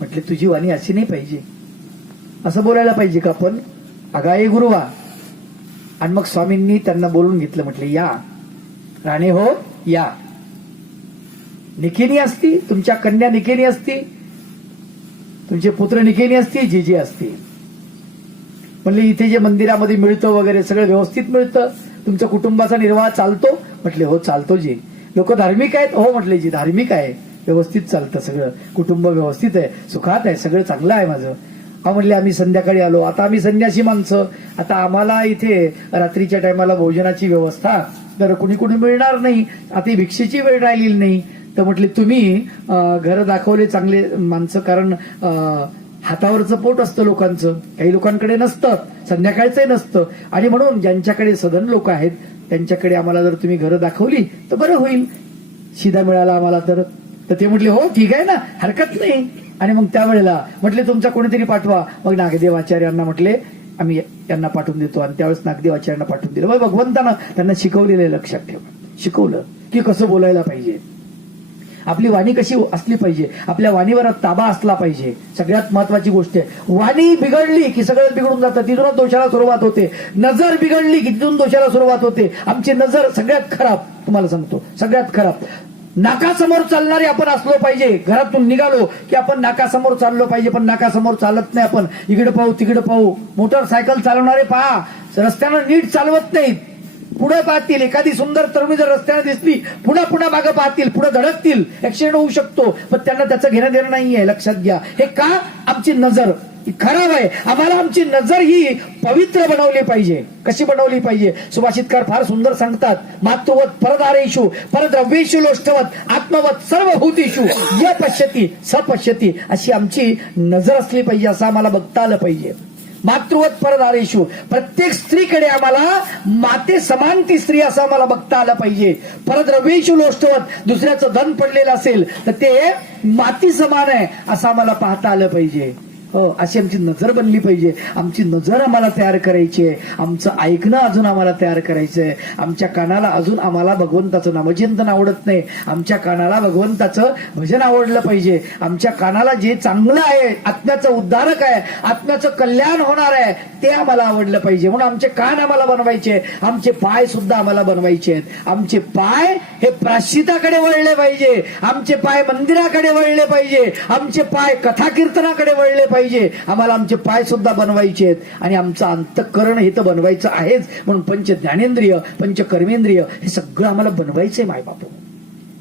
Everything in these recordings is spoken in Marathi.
म्हटले तुझी वाणी अशी नाही पाहिजे. असं बोलायला पाहिजे का आपण? अगाये गुरुवा. आणि मग स्वामींनी त्यांना बोलून घेतलं म्हटले या राणे हो या. निकेनी असती तुमच्या कन्या निकेनी असती तुमचे पुत्र निकेनी असती जी जी असती. म्हणले इथे जे मंदिरामध्ये मिळतं वगैरे सगळं व्यवस्थित मिळतं तुमच्या कुटुंबाचा निर्वाह चालतो. म्हटले हो चालतो जी. लोक धार्मिक आहेत? हो म्हटले जी धार्मिक आहे. व्यवस्थित चालतं सगळं. कुटुंब व्यवस्थित आहे सुखात आहे सगळं चांगलं आहे माझं. हा म्हणले आम्ही संध्याकाळी आलो. आता आम्ही संन्यासी माणसं. आता आम्हाला इथे रात्रीच्या टायमाला भोजनाची व्यवस्था तर कुणी कुणी मिळणार नाही. आता भिक्षेची वेळ राहिलेली नाही. तर म्हटले तुम्ही घर घरं दाखवले चांगले माणसं कारण हातावरचं पोट असतं लोकांचं. काही लोकांकडे नसतं. संध्याकाळचंही नसतं. आणि म्हणून ज्यांच्याकडे सदन लोक आहेत त्यांच्याकडे आम्हाला जर तुम्ही घरं दाखवली तर बरं होईल. शिदा मिळाला आम्हाला तर. तर ते म्हटले हो ठीक आहे ना हरकत नाही. आणि मग त्यावेळेला म्हटले तुमचा कोणीतरी पाठवा. मग नागदेव आचार्यांना म्हटले आम्ही यांना पाठवून देतो. आणि त्यावेळेस नागदेव आचार्यांना पाठवून दिलं. मग भगवंतानं त्यांना शिकवलेलं आहे, लक्षात ठेवा. शिकवलं की कसं बोलायला पाहिजे. आपली वाणी कशी असली पाहिजे. आपल्या वाणीवर ताबा असला पाहिजे. सगळ्यात महत्वाची गोष्ट आहे. वाणी बिघडली की सगळं बिघडून जातं. तिथूनच दोषाला सुरुवात होते. नजर बिघडली की तिथून दोषाला सुरुवात होते. आमची नजर सगळ्यात खराब. तुम्हाला सांगतो सगळ्यात खराब. नाकासमोर चालणारे आपण असलो पाहिजे. घरातून निघालो की आपण नाकासमोर चाललो पाहिजे पण नाकासमोर चालत नाही आपण. इकडे पाहू तिकडे पाहू. मोटरसायकल चालवणारे पहा. रस्त्यानं नीट चालवत नाहीत. पुढे पाहतील. एखादी सुंदर तरुणी जर रस्त्याने दिसली पुन्हा पुन्हा मागे पाहतील पुढे धडकतील. ऍक्सिडेंट होऊ शकतो पण त्यांना त्याचं घेणं देणं नाहीये. लक्षात घ्या. हे का? आमची नजर. ही खराब आहे. आम्हाला आमची नजर ही पवित्र बनवली पाहिजे. कशी बनवली पाहिजे? सुभाषितकार फार सुंदर सांगतात मातृवत परदारेशु परद्रव्येशु लोष्टवत आत्मवत सर्व भूतेशु य पश्यती सपश्यती अशी आमची नजर असली पाहिजे असं आम्हाला बघता आलं पाहिजे. मातृवत परदारेशु प्रत्येक स्त्रीकडे आम्हाला माते समान ती स्त्री असं आम्हाला बघता आलं पाहिजे. परद्रव्येशु लोष्टवत दुसऱ्याचं धन पडलेलं असेल तर ते माती समान आहे असं आम्हाला पाहता आलं पाहिजे. हो अशी आमची नजर बनली पाहिजे. आमची नजर आम्हाला तयार करायची आहे. आमचं ऐकणं अजून आम्हाला तयार करायचं आहे. आमच्या कानाला अजून आम्हाला भगवंताचं नामचिंतन आवडत नाही. आमच्या कानाला भगवंताचं भजन आवडलं पाहिजे. आमच्या कानाला जे चांगलं आहे आत्म्याचं उद्धारक आहे आत्म्याचं कल्याण होणार आहे ते आम्हाला आवडलं पाहिजे. म्हणून आमचे कान आम्हाला बनवायचे आमचे पाय सुद्धा आम्हाला बनवायचे आहेत. आमचे पाय हे प्राश्चिताकडे वळले पाहिजे. आमचे पाय मंदिराकडे वळले पाहिजे. आमचे पाय कथा कीर्तनाकडे वळले पाहिजे आम्हाला आमचे पाय सुद्धा बनवायचे आहेत. आणि आमचं अंतकरण हे तर बनवायचं आहेच. म्हणून पंच ज्ञानेंद्रिय पंच कर्मेंद्रिय हे सगळं आम्हाला बनवायचंय मायबापू.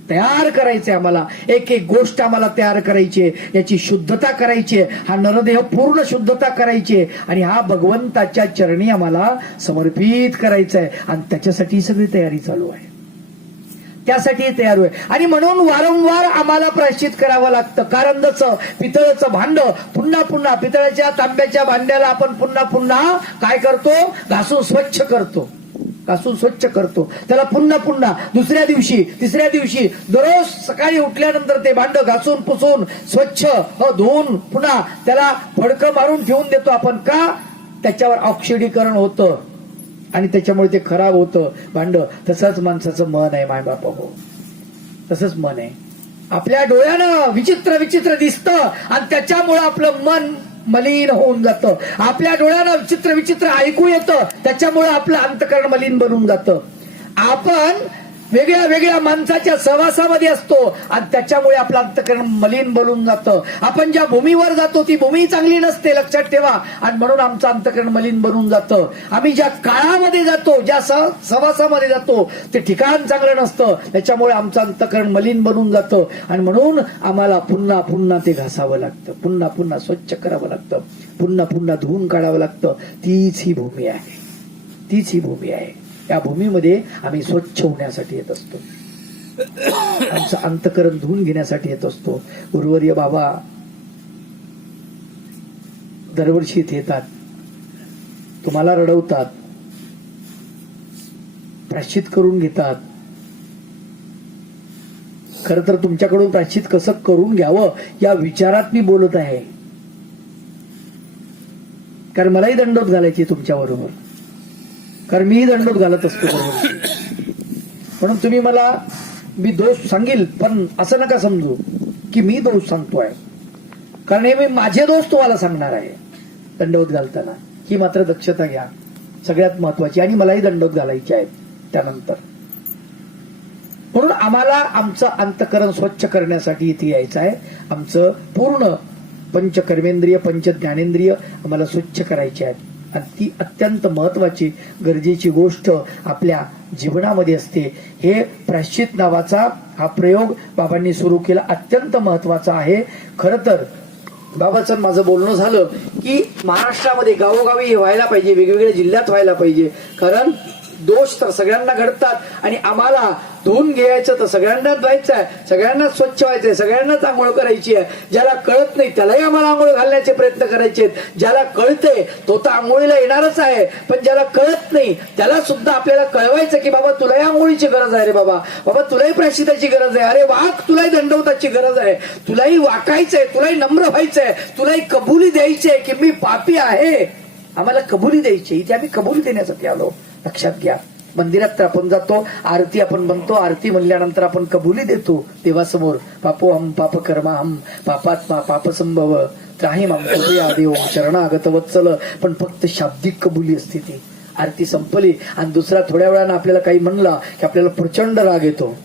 तयार करायचंय आम्हाला. एक एक गोष्ट आम्हाला तयार करायची आहे. याची शुद्धता करायची आहे. हा नरदेह पूर्ण शुद्धता करायची आहे. आणि हा भगवंताच्या चरणी आम्हाला समर्पित करायचा आहे आणि त्याच्यासाठी सगळी तयारी चालू आहे. त्यासाठी तयार होईल. आणि म्हणून वारंवार आम्हाला प्रायश्चित करावं लागतं. कारंदचं पितळाचं भांड पुन्हा पुन्हा पितळाच्या तांब्याच्या भांड्याला आपण पुन्हा पुन्हा काय करतो? घासून स्वच्छ करतो. घासून स्वच्छ करतो. त्याला पुन्हा पुन्हा दुसऱ्या दिवशी तिसऱ्या दिवशी दररोज सकाळी उठल्यानंतर ते भांड घासून पुसून स्वच्छ हो, धुवून पुन्हा त्याला फडकं मारून ठेवून देतो आपण का? त्याच्यावर ऑक्सिडीकरण होतं. आणि त्याच्यामुळे ते खराब होतं. भांड. तसंच माणसाचं मन आहे माय बाप हो तसंच मन आहे. आपल्या डोळ्यानं विचित्र विचित्र दिसतं आणि त्याच्यामुळं आपलं मन मलिन होऊन जातं. आपल्या डोळ्यानं विचित्र विचित्र ऐकू येतं. त्याच्यामुळं आपलं अंतकरण मलिन बनून जातं. आपण वेगळ्या वेगळ्या माणसाच्या सहवासामध्ये असतो. आणि त्याच्यामुळे आपलं अंतकरण मलिन बनून जातं. आपण ज्या भूमीवर जातो ती भूमी चांगली नसते लक्षात ठेवा. आणि म्हणून आमचं अंतकरण मलिन बनून जातं. आम्ही ज्या काळामध्ये जातो ज्या सहवासामध्ये जातो ते ठिकाण चांगलं नसतं. त्याच्यामुळे आमचं अंतकरण मलिन बनून जातं. आणि म्हणून आम्हाला पुन्हा पुन्हा ते घासावं लागतं. पुन्हा पुन्हा स्वच्छ करावं लागतं. पुन्हा पुन्हा धुवून काढावं लागतं. तीच ही भूमी आहे. तीच ही भूमी आहे. या भूमीमध्ये आम्ही स्वच्छ होण्यासाठी येत असतो. आमचं अंतकरण धुवून घेण्यासाठी येत असतो. गुरुवर्य बाबा दरवर्षी इथे येतात. तुम्हाला रडवतात. प्राश्चित करून घेतात. खर तर तुमच्याकडून प्राश्चित कसं करून घ्यावं या विचारात मी बोलत आहे. कारण मलाही दंडोत घालायची तुमच्या बरोबर कारण मीही दंडोत घालत असतो. म्हणून तुम्ही मला मी दोष सांगेल पण असं नका समजू की मी दोष सांगतोय. कारण हे मी माझे दोष तुम्हाला सांगणार आहे दंडवत घालताना. ही मात्र दक्षता घ्या. सगळ्यात महत्वाची आणि मलाही दंडवत घालायची आहेत त्यानंतर. म्हणून आम्हाला आमचं अंतकरण स्वच्छ करण्यासाठी इथे यायचं आहे. आमचं पूर्ण पंचकर्मेंद्रिय पंच ज्ञानेंद्रिय आम्हाला स्वच्छ करायचे आहेत. ती अत्यंत महत्वाची गरजेची गोष्ट आपल्या जीवनामध्ये असते. हे प्राश्चित नावाचा हा प्रयोग बाबांनी सुरू केला. अत्यंत महत्त्वाचा आहे. खरं तर बाबाचं माझं बोलणं झालं की महाराष्ट्रामध्ये गावोगावी हे व्हायला पाहिजे वेगवेगळ्या जिल्ह्यात व्हायला पाहिजे. कारण दोष तर सगळ्यांना घडतात. आणि आम्हाला धुवून घ्यायचं तर सगळ्यांनाच व्हायचं आहे. सगळ्यांनाच स्वच्छ व्हायचंय सगळ्यांनाच आंघोळ करायची आहे. ज्याला कळत नाही त्यालाही आम्हाला आंघोळ घालण्याचे प्रयत्न करायचे आहेत. ज्याला कळते तो तर आंघोळीला येणारच आहे. पण ज्याला कळत नाही त्याला सुद्धा आपल्याला कळवायचं की बाबा तुलाही आंघोळीची गरज आहे रे बाबा. बाबा तुलाही प्राशिताची गरज आहे. अरे वाक तुलाही दंडवताची गरज आहे. तुलाही वाकायचंय तुलाही नम्र व्हायचंय. तुलाही कबुली द्यायची आहे की मी पापी आहे. आम्हाला कबुली द्यायची इथे आम्ही कबुली देण्यासाठी आलो. लक्षात घ्या. मंदिरात तर आपण जातो आरती आपण म्हणतो आरती म्हणल्यानंतर आपण कबुली देतो देवासमोर. पापो हम पाप कर्मा हम पापात्मा पाप संभव त्राही माम कृपया देव शरणागत वत्सल पण फक्त शाब्दिक कबुली असते ती. आरती संपली आणि दुसरा थोड्या वेळानं आपल्याला काही म्हणला की आपल्याला प्रचंड राग येतो.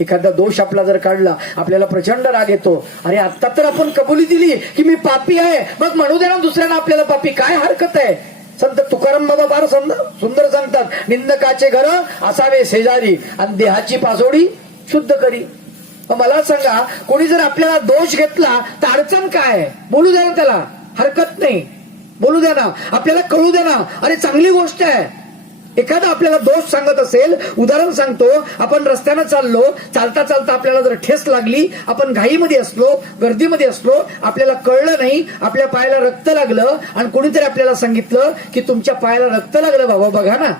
एखादा दोष आपला जर काढला आपल्याला प्रचंड राग येतो. अरे आता तर आपण कबुली दिली की मी पापी आहे. मग म्हणू दे ना दुसऱ्यांना आपल्याला पापी. काय हरकत आहे? संत तुकाराम बाबा फार सुंदर सुंदर सांगतात. निंदकाचे घर असावे शेजारी आणि देहाची पासोडी शुद्ध करी. मला सांगा कोणी जर आपल्याला दोष घेतला तर अडचण काय? बोलू द्या ना त्याला. हरकत नाही. बोलू द्या ना. आपल्याला कळू द्या ना. अरे चांगली गोष्ट आहे. एखादा आपल्याला दोष सांगत असेल उदाहरण सांगतो आपण रस्त्यानं चाललो चालता चालता आपल्याला जर ठेस लागली आपण घाईमध्ये असलो गर्दीमध्ये असलो आपल्याला कळलं नाही आपल्या पायाला रक्त लागलं आणि कोणीतरी आपल्याला सांगितलं की तुमच्या पायाला रक्त लागलं बाबा बघा ना.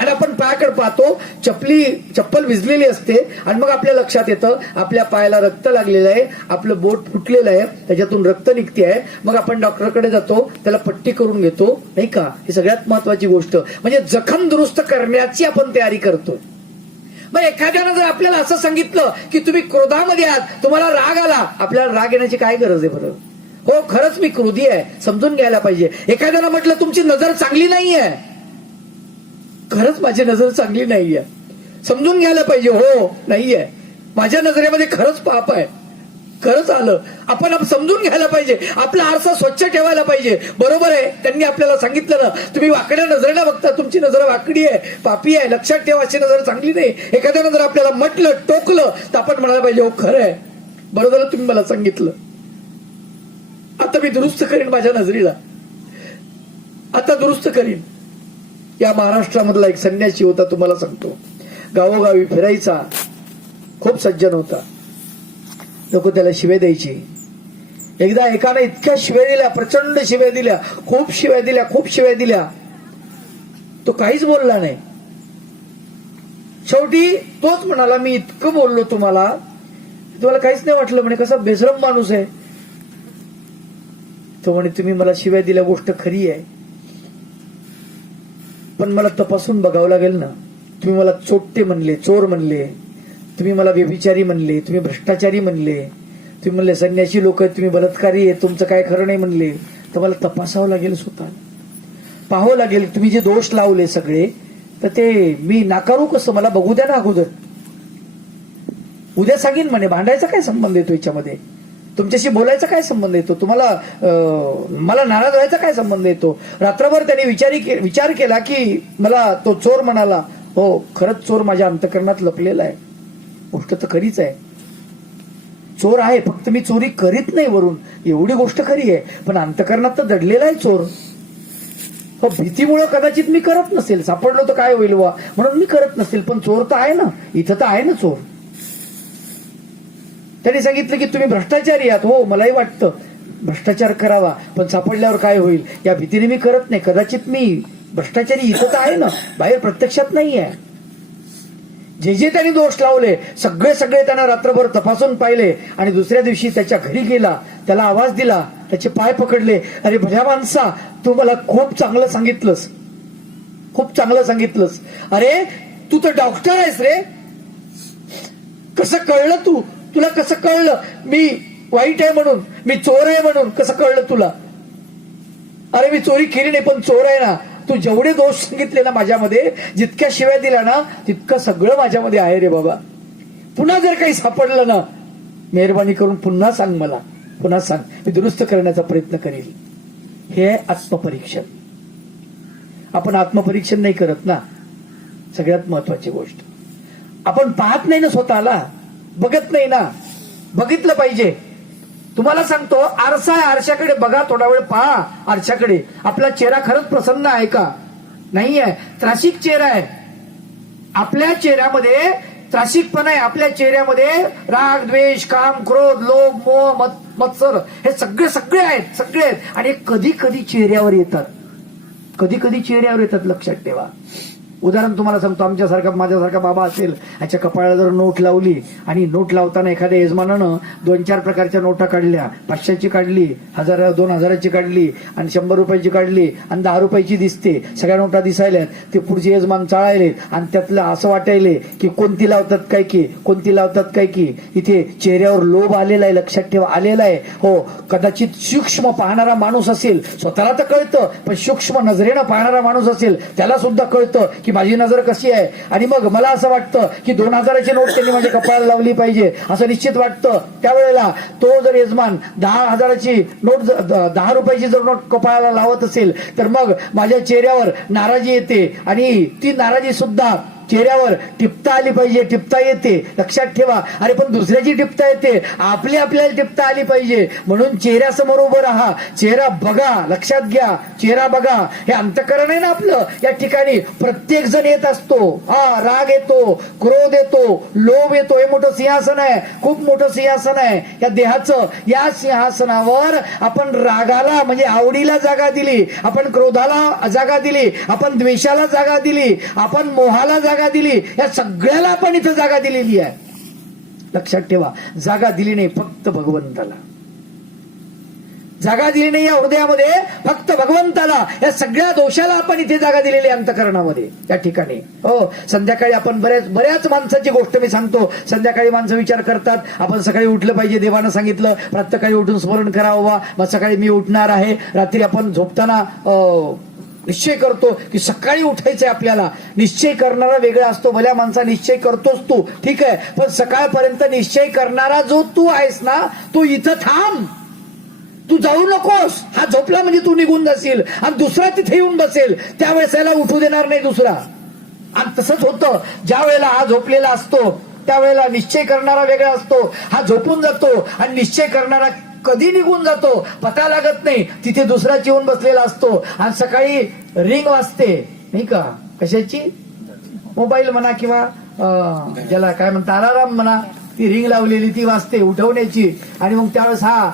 आणि आपण पायाकडे पाहतो चपली चप्पल भिजलेली असते आणि मग आपल्या लक्षात येतं आपल्या पायाला रक्त लागलेलं आहे आपलं बोट फुटलेलं आहे त्याच्यातून रक्त निघते आहे. मग आपण डॉक्टरकडे जातो त्याला पट्टी करून घेतो नाही का? ही सगळ्यात महत्वाची गोष्ट. म्हणजे जखम दुरुस्त करण्याची आपण तयारी करतो. मग एखाद्यानं जर आपल्याला असं सांगितलं की तुम्ही क्रोधामध्ये आहात तुम्हाला राग आला आपल्याला राग येण्याची काय गरज आहे बरं? हो खरंच मी क्रोधी आहे समजून घ्यायला पाहिजे. एखाद्यानं म्हटलं तुमची नजर चांगली नाहीये. खरंच माझी नजर चांगली नाहीये. समजून घ्यायला पाहिजे हो नाहीये. माझ्या नजरेमध्ये खरंच पाप आहे. खरंच आलं. आपण समजून घ्यायला पाहिजे. आपला आरसा स्वच्छ ठेवायला पाहिजे. बरोबर आहे. त्यांनी आपल्याला सांगितलं ना तुम्ही वाकड्या नजरेला बघता तुमची नजर वाकडी आहे पापी आहे. लक्षात ठेवा अशी नजर चांगली नाही. एखाद्यानं जर आपल्याला म्हटलं टोकलं तर आपण म्हणायला पाहिजे हो खरं आहे. बरोबर तुम्ही मला सांगितलं. आता मी दुरुस्त करीन माझ्या नजरेला. आता दुरुस्त करीन. या महाराष्ट्रामधला एक संन्यासी होता तुम्हाला सांगतो. गावोगावी फिरायचा खूप सज्जन होता. लोक त्याला शिवे द्यायची. एकदा एकाने इतक्या शिव्या दिल्या प्रचंड शिव्या दिल्या खूप शिव्या दिल्या खूप शिव्या दिल्या. तो काहीच बोलला नाही. शेवटी तोच म्हणाला मी इतकं बोललो तुम्हाला तुम्हाला काहीच नाही वाटलं. म्हणे कसा बेसरम माणूस आहे. तो म्हणे तुम्ही मला शिव्या दिल्या गोष्ट खरी आहे. पण मला तपासून बघावं लागेल ना. तुम्ही मला चोट्टे म्हणले चोर म्हणले तुम्ही मला व्यभिचारी म्हणले तुम्ही भ्रष्टाचारी म्हणले तुम्ही म्हणले संन्यासी लोक तुम्ही बलात्कारी आहे तुमचं काय खरं नाही म्हणले. तर मला तपासावं लागेल स्वतः. पाहावं लागेल तुम्ही जे दोष लावले सगळे तर ते मी नाकारू कसं? मला बघू द्या ना अगोदर. उद्या सांगेन म्हणे भांडायचा काय संबंध येतो याच्यामध्ये? तुमच्याशी बोलायचा काय संबंध येतो? तुम्हाला मला नाराज व्हायचा काय संबंध येतो? रात्रभर त्यांनी विचारी के- विचार केला की मला तो चोर म्हणाला हो खरंच चोर माझ्या अंतकरणात लपलेला आहे. गोष्ट तर खरीच आहे. चोर आहे फक्त मी चोरी करीत नाही वरून. एवढी गोष्ट खरी आहे पण अंतकरणात तर दडलेला आहे चोर. हो भीतीमुळे कदाचित मी करत नसेल. सापडलो तर काय होईल वा म्हणून मी करत नसेल पण चोर तर आहे ना. इथं तर आहे ना चोर. त्यांनी सांगितलं की तुम्ही भ्रष्टाचारी आहात. हो मलाही वाटतं. भ्रष्टाचार करावा पण सापडल्यावर काय होईल? या भीतीने मी करत नाही. कदाचित मी भ्रष्टाचारी इथं तर आहे ना? बाहेर प्रत्यक्षात नाही आहे. जे जे त्यांनी दोष लावले सगळे सगळे त्यांना रात्रभर तपासून पाहिले आणि दुसऱ्या दिवशी त्याच्या घरी गेला. त्याला आवाज दिला. त्याचे पाय पकडले. अरे भल्या माणसा तू मला खूप चांगलं सांगितलंस. खूप चांगलं सांगितलंस. अरे तू तर डॉक्टर आहेस रे. कसं कळलं तू? तुला कसं कळलं? मी वाईट आहे म्हणून मी चोर आहे म्हणून कसं कळलं तुला? अरे मी चोरी केली नाही पण चोर आहे ना. तू जेवढे दोष सांगितले ना माझ्यामध्ये जितक्या शिव्या दिल्या ना तितकं सगळं माझ्यामध्ये आहे रे बाबा. पुन्हा जर काही सापडलं ना मेहरबानी करून पुन्हा सांग मला. पुन्हा सांग. मी दुरुस्त करण्याचा प्रयत्न करेल. हे आहे आत्मपरीक्षण. आपण आत्मपरीक्षण नाही करत ना. सगळ्यात महत्वाची गोष्ट. आपण पाहत नाही ना स्वतःला. बघत नाही ना. बघितलं पाहिजे. तुम्हाला सांगतो आरसा आहे आरशाकडे बघा थोडा वेळ पहा आरशाकडे. आपला चेहरा खरंच प्रसन्न आहे का? नाही आहे. त्रासिक चेहरा आहे. आपल्या चेहऱ्यामध्ये त्रासिकपणा आहे. आपल्या चेहऱ्यामध्ये राग द्वेष काम क्रोध लोभ मोह मत- मत्सर हे सगळे सगळे आहेत सगळे आहेत. आणि कधी कधी चेहऱ्यावर येतात. कधी कधी चेहऱ्यावर येतात लक्षात ठेवा. उदाहरण तुम्हाला सांगतो आमच्यासारखा माझ्यासारखा बाबा असेल याच्या कपाळाला जर नोट लावली आणि नोट लावताना एखाद्या यजमानानं दोन चार प्रकारच्या नोटा काढल्या पाचशेची काढली हजार दोन हजाराची काढली आणि शंभर रुपयाची काढली आणि दहा रुपयाची दिसते. सगळ्या नोटा दिसायल्यात. ते पुढचे यजमान चाळायले आणि त्यातलं असं वाटायले की कोणती लावतात काय की कोणती लावतात काय की. इथे चेहऱ्यावर लोभ आलेला आहे लक्षात ठेवा आलेला आहे. हो कदाचित सूक्ष्म पाहणारा माणूस असेल स्वतःला तर कळतं पण सूक्ष्म नजरेनं पाहणारा माणूस असेल त्याला सुद्धा कळतं की माझी नजर कशी आहे? आणि मग मला असं वाटतं की दोन हजाराची नोट त्यांनी माझ्या कपाळाला लावली पाहिजे असं निश्चित वाटतं. त्यावेळेला तो जर यजमान दहा हजाराची नोट द- दहा रुपयाची जर नोट कपाळाला लावत असेल तर मग माझ्या चेहऱ्यावर नाराजी येते. आणि ती नाराजी सुद्धा चेहऱ्यावर टिपता आली पाहिजे टिपता येते. लक्षात ठेवा. अरे पण दुसऱ्याची टिपता येते. आपली आपल्याला टिपता आली पाहिजे. म्हणून चेहऱ्यासमोर उभं राहा. चेहरा बघा. लक्षात घ्या. चेहरा बघा. हे अंतकरण आहे ना आपलं? या ठिकाणी प्रत्येक जण येत असतो. हा राग येतो. क्रोध येतो. लोभ येतो. हे मोठं सिंहासन आहे. खूप मोठं सिंहासन आहे. या देहाचं या सिंहासनावर आपण रागाला म्हणजे आवडीला जागा दिली. आपण क्रोधाला जागा दिली. आपण द्वेषाला जागा दिली. आपण मोहाला जागा दिली. या सगळ्याला आपण इथं जागा दिलेली आहे. लक्षात ठेवा जागा दिली नाही फक्त भगवंताला. जागा दिली नाही या हृदयामध्ये फक्त भगवंताला. या सगळ्या दोषाला आपण इथे जागा दिलेली आहे अंतकरणामध्ये. त्या ठिकाणी. हो संध्याकाळी आपण बऱ्याच बऱ्याच माणसाची गोष्ट मी सांगतो. संध्याकाळी माणसं विचार करतात आपण सकाळी उठलं पाहिजे देवानं सांगितलं प्रातःकाळी उठून स्मरण करावं. बा. मग सकाळी मी उठणार आहे. रात्री आपण झोपताना अं, निश्चय करतो की सकाळी उठायचंय आपल्याला. निश्चय करणारा वेगळा असतो. भल्या माणसा निश्चय करतोस तू. ठीक आहे? पण सकाळपर्यंत निश्चय करणारा जो तू आहेस ना तू इथं थांब. तू जाऊ नकोस. हा झोपला म्हणजे तू निघून जाशील. आणि दुसरा तिथे येऊन बसेल. त्यावेळेस याला उठू देणार नाही दुसरा. आणि तसंच होतं. ज्या वेळेला हा झोपलेला असतो त्यावेळेला निश्चय करणारा वेगळा असतो. हा झोपून जातो. आणि निश्चय करणारा कधी निघून जातो? पता लागत नाही. तिथे दुसरा येऊन बसलेला असतो. आणि सकाळी रिंग वाजते. नाही का? कशाची? मोबाईल म्हणा किंवा ज्याला काय म्हणता अलाराम म्हणा. ती रिंग लावलेली ती वाजते उठवण्याची. आणि मग त्यावेळेस हा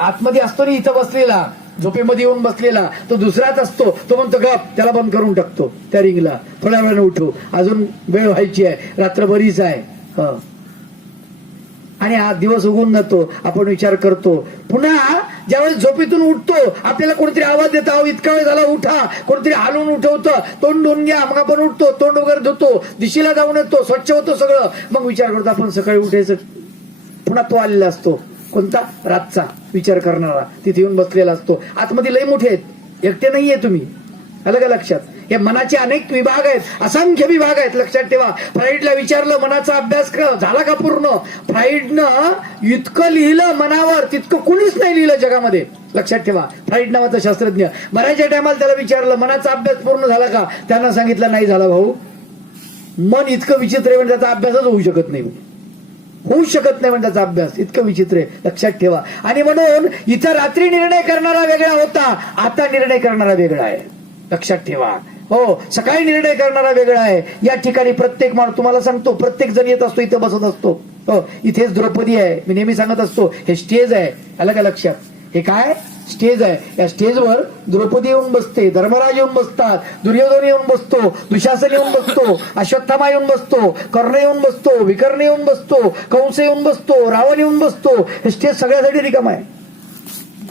आतमध्ये असतो ना इथं बसलेला. झोपेमध्ये येऊन बसलेला. तो दुसराच असतो. तो म्हणतो गप त्याला बंद करून टाकतो त्या रिंगला. थोड्या वेळाने उठू. अजून वेळ व्हायची आहे. रात्रभरीच आहे. आणि हा दिवस उगून जातो आपण विचार करतो. पुन्हा ज्यावेळेस झोपेतून उठतो आपल्याला कोणतरी आवाज देतो अहो इतका वेळ झाला उठा. कोणतरी हालून उठवतं तोंड धुवून घ्या. मग आपण उठतो तोंड वगैरे धुतो दिशेला जाऊन येतो स्वच्छ होतो सगळं. मग विचार करतो आपण सकाळी उठायचं. पुन्हा तो आलेला असतो. कोणता? रातचा विचार करणारा. तिथे येऊन बसलेला असतो. आतमध्ये लय मोठे आहेत. एकटे नाहीये तुम्ही. आलं का लक्षात? हे मनाचे अनेक विभाग आहेत असंख्य विभाग आहेत लक्षात ठेवा. फ्राईडला विचारलं मनाचा अभ्यास झाला का पूर्ण? फ्राईडनं इतकं लिहिलं मनावर तितकं कुणीच नाही लिहिलं जगामध्ये. लक्षात ठेवा फ्राईड नावाचा शास्त्रज्ञ. बऱ्याचशा टायमाला त्याला विचारलं मनाचा अभ्यास पूर्ण झाला का? त्यांना सांगितलं नाही झाला भाऊ. मन इतकं विचित्र आहे म्हणजे त्याचा अभ्यासच होऊ शकत नाही. होऊ शकत नाही म्हणजे त्याचा अभ्यास. इतकं विचित्र आहे लक्षात ठेवा. आणि म्हणून इथं रात्री निर्णय करणारा वेगळा होता आता निर्णय करणारा वेगळा आहे. लक्षात ठेवा. हो सकाळी निर्णय करणारा वेगळा आहे. या ठिकाणी प्रत्येक माणूस तुम्हाला सांगतो प्रत्येक जण येत असतो इथं बसत असतो. हो इथेच द्रौपदी आहे. मी नेहमी सांगत असतो हे स्टेज आहे. आलं का लक्षात? हे काय? स्टेज आहे. या स्टेजवर द्रौपदी येऊन बसते धर्मराज येऊन बसतात दुर्योधन येऊन बसतो दुशासन येऊन बसतो अश्वत्थामा येऊन बसतो कर्ण येऊन बसतो विकर्ण येऊन बसतो कंस येऊन बसतो रावण येऊन बसतो. हे स्टेज सगळ्यासाठी रिकाम आहे.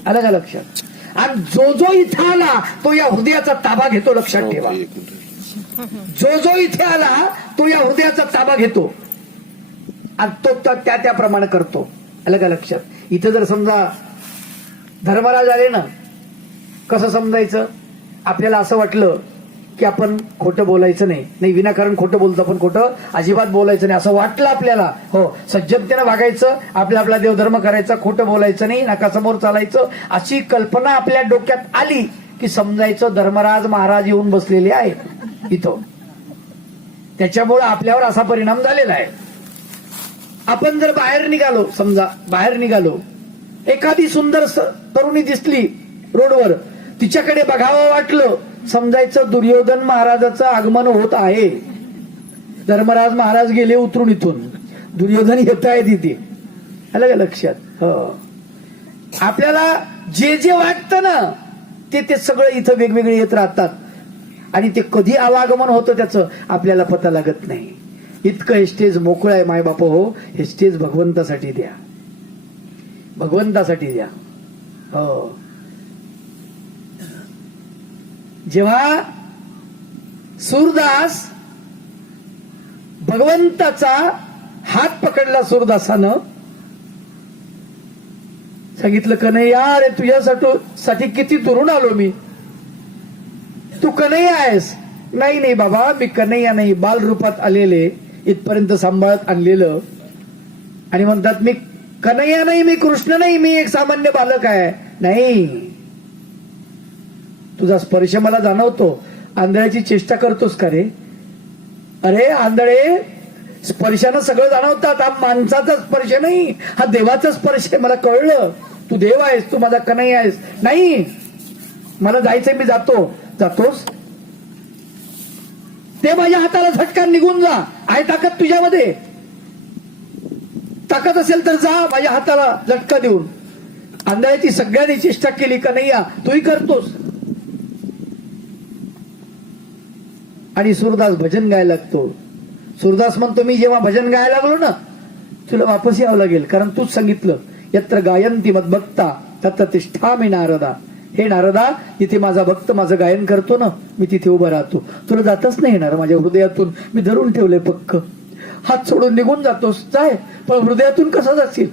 आलं का लक्षात? आणि जो जो इथं आला तो या हृदयाचा ताबा घेतो लक्षात ठेवा. जो जो इथे आला तो या हृदयाचा ताबा घेतो. आणि तो त- त्या त्याप्रमाणे करतो. आलं का लक्षात? इथं जर समजा धर्मराज आले ना कसं समजायचं? आपल्याला असं वाटलं की आपण खोटं बोलायचं नाही. नाही विनाकारण खोटं बोलतो आपण खोटं अजिबात बोलायचं नाही. असं वाटलं आपल्याला. हो सज्जनतेनं वागायचं आपला आपला देवधर्म करायचा खोटं बोलायचं नाही नाकासमोर चालायचं. अशी कल्पना आपल्या डोक्यात आली की समजायचं धर्मराज महाराज येऊन बसलेले आहेत इथं. त्याच्यामुळे आपल्यावर असा परिणाम झालेला आहे. आपण जर बाहेर निघालो समजा बाहेर निघालो एखादी सुंदर तरुणी दिसली रोडवर तिच्याकडे बघावं वाटलं समजायचं दुर्योधन महाराजाचं आगमन होत आहे. धर्मराज महाराज गेले उतरून इथून. दुर्योधन येत आहे तिथे आलं का लक्षात? हो. आपल्याला जे जे वाटतं ना ते ते सगळं इथं वेगवेगळे येत राहतात. आणि ते कधी आवागमन होतं त्याचं आपल्याला पता लागत नाही. इतकं हे स्टेज मोकळं आहे माय बाप हो. हे स्टेज भगवंतासाठी द्या. भगवंतासाठी द्या. हो. जेव्हा सूरदास भगवंताचा हात पकडला सूरदासानं सांगितलं कन्हैया अरे तुझ्यासाठी साठी किती दुरून आलो मी. तू कन्हैया आहेस. नाही नाही बाबा मी कन्हैया नाही. बाल रूपात आलेले इथपर्यंत सांभाळत आणलेलं. आणि म्हणतात मी कन्हैया नाही मी कृष्ण नाही मी एक सामान्य बालक आहे. नाही. तुझा स्पर्श मला जाणवतो. आंधळ्याची चेष्टा करतोस का रे? अरे आंधळे स्पर्शानं सगळं जाणवतात. हा माणसाचा स्पर्श नाही हा देवाचा स्पर्श आहे. मला कळलं. तू देव आहेस तू माझा कन्हैया आहेस. नाही मला जायचंय मी जातो. जातोस? ते माझ्या हाताला झटका निघून जा. आहे ताकद तुझ्यामध्ये. ताकद असेल तर जा माझ्या हाताला झटका देऊन. आंधळ्याची सगळ्यांनी चेष्टा केली का नाही या तूही करतोस. आणि सूरदास भजन गायला लागतो. सूरदास म्हणतो मी जेव्हा भजन गायला लागलो ना तुला वापस यावं लागेल कारण तूच सांगितलं यत्र गायंती मदभक्ता तत्र तिष्ठा मी नारदा. हे नारदा इथे माझा भक्त माझं गायन करतो ना मी तिथे उभं राहतो. तुला जातच नाही येणार माझ्या हृदयातून मी धरून ठेवले पक्क. हात सोडून निघून जातोस जाय पण हृदयातून कसा जाशील?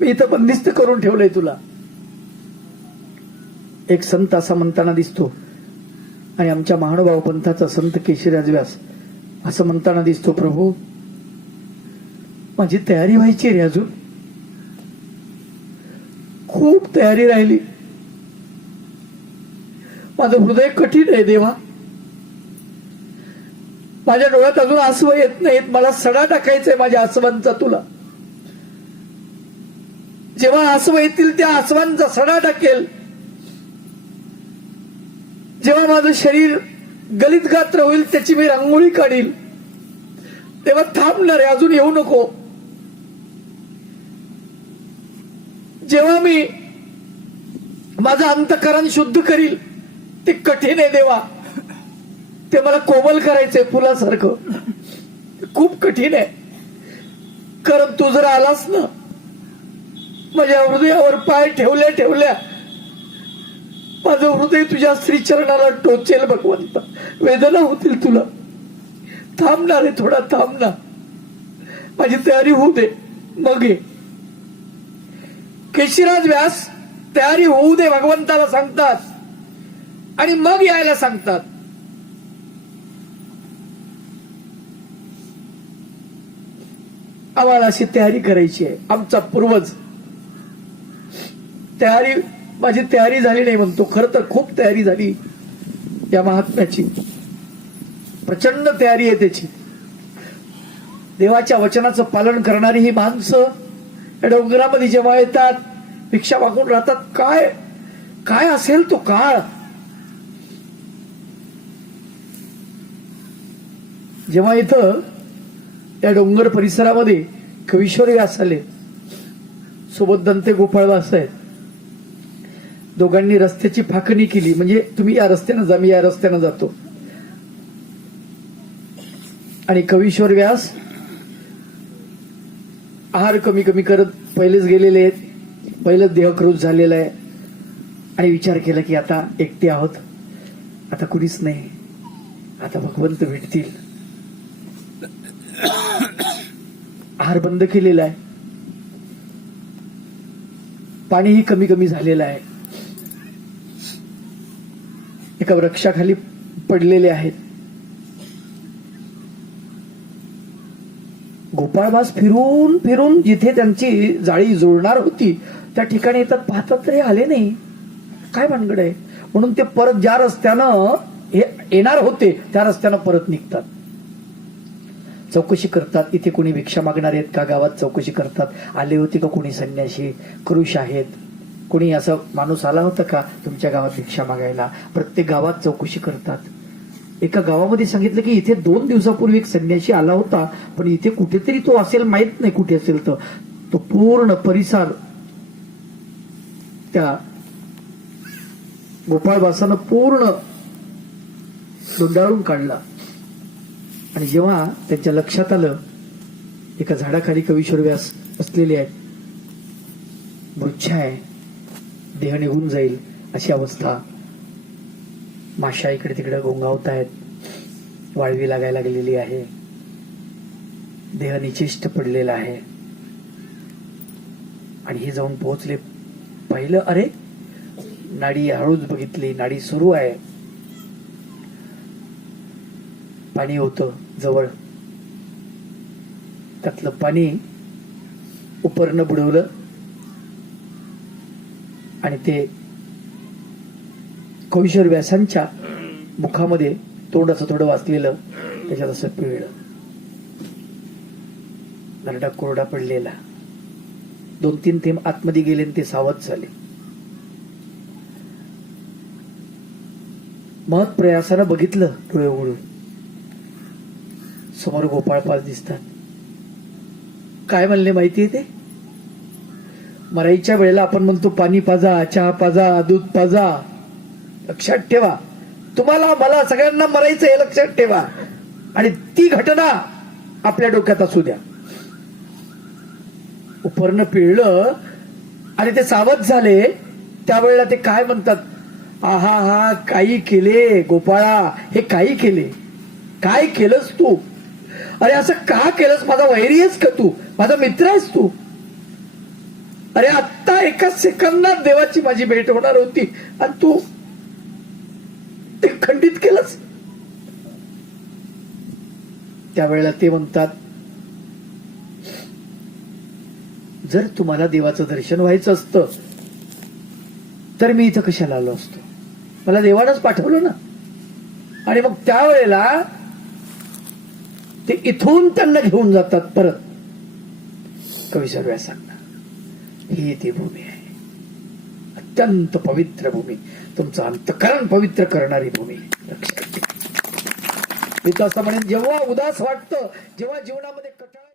मी इथं बंदिस्त करून ठेवलंय तुला. एक संत असा म्हणताना दिसतो आणि आमच्या महानुभाव पंथाचा संत केशरीराज व्यास असं म्हणताना दिसतो प्रभू माझी तयारी व्हायची रे अजून. खूप तयारी राहिली. माझं हृदय कठीण आहे देवा. माझ्या डोळ्यात अजून आसव येत नाहीत. मला सडा टाकायचंय माझ्या आसवांचा तुला. जेव्हा आसव येतील त्या आसवांचा सडा टाकेल. जेव्हा माझं शरीर गलित गात्र होईल त्याची मी रांगोळी काढील. तेव्हा थांबणार आहे अजून येऊ नको. जेव्हा मी माझं अंतकरण शुद्ध करील ते कठीण आहे देवा. ते मला कोमल करायचंय फुलासारखं. खूप कठीण आहे. कारण तू जर आलास ना माझ्या हृदयावर पाय ठेवल्या ठेवल्या माझं हृदय तुझ्या श्रीचरणाला टोचेल भगवंत. वेदना होतील तुला. थांबणार रे थोडा थांब माझी तयारी होऊ दे मग ये. केशीराज व्यास तयारी होऊ दे भगवंताला सांगतात. आणि मग यायला सांगतात. आम्हाला अशी तयारी करायची आहे. आमचा पूर्वज. तयारी माझी तयारी झाली नाही म्हणतो. खर तर खूप तयारी झाली या महात्म्याची. प्रचंड तयारी आहे त्याची. देवाच्या वचनाचं पालन करणारी ही माणसं या डोंगरामध्ये जेव्हा येतात भिक्षा मागून राहतात काय काय असेल तो काळ? जेव्हा इथं या डोंगर परिसरामध्ये कविश्वर व्यास आले सोबत दंते गोपाळवास आहेत. दोघांनी रस्त्याची फाकणी केली. म्हणजे तुम्ही या रस्त्यानं जा मी या रस्त्यानं जातो. आणि कवीश्वर व्यास आहार कमी कमी करत पहिलेच गेलेले आहेत. पहिलंच देहकृत झालेला आहे. आणि विचार केला की आता एकटे आहोत. आता कुणीच नाही. आता भगवंत भेटतील. आहार बंद केलेला आहे. पाणीही कमी कमी झालेलं आहे. एका वृक्षाखाली पडलेले आहेत. गोपाळबास फिरून फिरून जिथे त्यांची जाळी जुळणार होती त्या ठिकाणी येतात पाहतात तरी आले नाही. काय भानगड आहे? म्हणून ते परत ज्या रस्त्यानं हे येणार होते त्या रस्त्यानं परत निघतात. चौकशी करतात. इथे कोणी भिक्षा मागणार आहेत का? गावात चौकशी करतात. आले होते का कोणी संन्याशी? कृष आहेत. कोणी असं माणूस आला होता का तुमच्या गावात भिक्षा मागायला? प्रत्येक गावात चौकशी करतात. एका गावामध्ये सांगितलं की इथे दोन दिवसापूर्वी एक संन्याशी आला होता पण इथे कुठेतरी तो असेल माहीत नाही कुठे असेल तर. तो पूर्ण परिसर त्या गोपाळबासानं पूर्ण धुंडाळून काढला. आणि जेव्हा त्यांच्या लक्षात आलं एका झाडाखाली कवीश्वर व्यास असलेले आहेत वृक्ष आहे. देह निघून जाईल अशी अवस्था. माशा इकडे तिकडे गोंगावत आहेत वाळवी लागायला लागलेली आहे. देह निचिष्ट पडलेला आहे. आणि हे जाऊन पोहोचले. पहिलं अरे नाडी हळूच बघितली नाडी सुरू आहे. पाणी होतं जवळ. त्यातलं पाणी उपरनं बुडवलं. आणि ते कविश्वर व्यासांच्या मुखामध्ये तोंड असं थोडं वाचलेलं त्याच्यात असं पिळलं. नरडा कोरडा पडलेला. दोन तीन थेंब आतमध्ये गेले आणि ते सावध झाले. महत् प्रयासानं बघितलं डोळे उघडून. समोर गोपाळपाल दिसतात. काय म्हणले माहितीये ते? मराईच्या वेळेला आपण म्हणतो पाणी पाजा चहा पाजा दूध पाजा. लक्षात ठेवा. तुम्हाला मला सगळ्यांना मरायचं हे लक्षात ठेवा. आणि ती घटना आपल्या डोक्यात असू द्या. उपर्ण पिळलं आणि ते सावध झाले. त्यावेळेला ते काय म्हणतात? आहा हा काही केले गोपाळा हे काही केले. काय केलंस तू? अरे असं का केलंस? माझा वैरी आहेस का तू? माझा मित्र आहेस तू? अरे आत्ता एका सेकंदात देवाची माझी भेट होणार होती. आणि तू ते खंडित केलंच त्यावेळेला ते म्हणतात जर तुम्हाला देवाचं दर्शन व्हायचं असतं तर मी इथं कशाला आलो असतो? मला देवानंच पाठवलं ना. आणि मग त्यावेळेला ते इथून त्यांना घेऊन जातात परत. कवी व्यासांना ही ती भूमी आहे. अत्यंत पवित्र भूमी. तुमचं अंतकरण पवित्र करणारी भूमी लक्षात मी असं म्हणेन जेव्हा उदास वाटतं जेव्हा जीवनामध्ये कटाळ